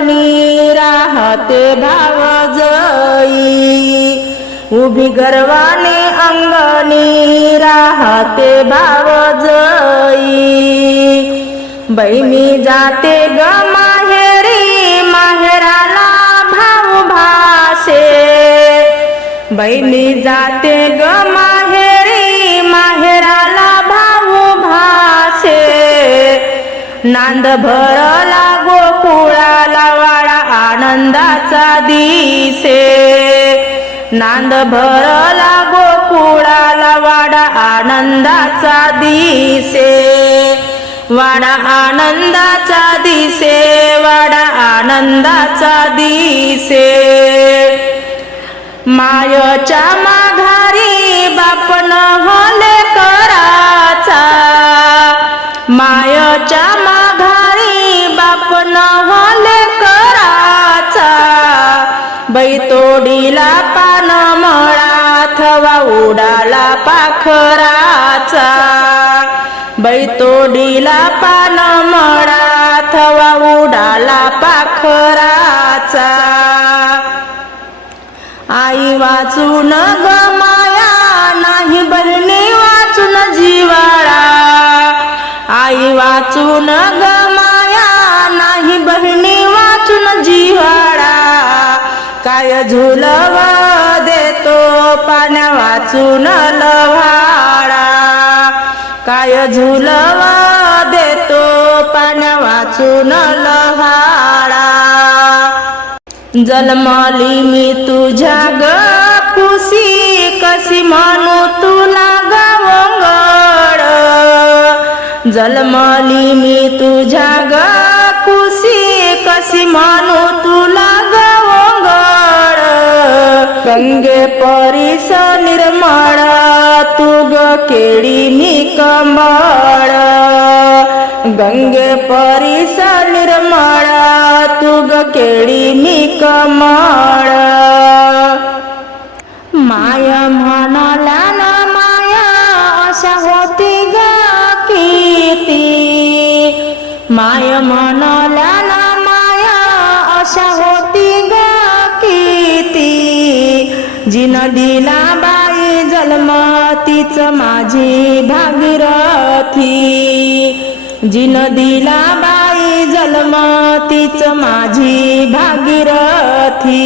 मनी राहते भाव जई. उभी गर्वाने अंगणी राहते भाव जई. बाई मी जाते ग माहेरी माहेराला भाऊ भासे. बाई मी जाते ग माहेरी माहेराला भाऊ भासे. नांद भरला गोकुळाला वाडा आनंदाचा दिसे. नांद भरला गोकुळाला वाडा आनंदाचा दिसे. वाडा आनंदाचा दिसे वाडा आनंदाचा दिसे. मायच्या माघारी बापन हले करा. बैतोडीला पान मळा थवा उडाला पाखराचा. बैतोडीला पान मळा थवा उडाला पाखराचा. आई वाचून ग माया नाही बहिणी वाचून जिवाळा. आई वाचून ग झुलवा देतो पाण्या वाचून लव्हाळा काय झुलवा देतो पाण्या वाचून लव्हाळा जन्मली मी तुझ्या ग पुसी कशी म्हणू तुला गवंगड जन्मली मी तुझ्या ग पुसी कशी म्हणू गंगे परिस निर्माळा तुग केळी निकमाळा गंगे परिस निर्मळ तुग ग केळी निकमाळा माया म्हणाला ना माया अशा होती ग किती माया म्हणा जिन दिला बाई जन्म तीच माझी भागीरथी जिन दिला बाई जन्म तीच माझी भागीरथी.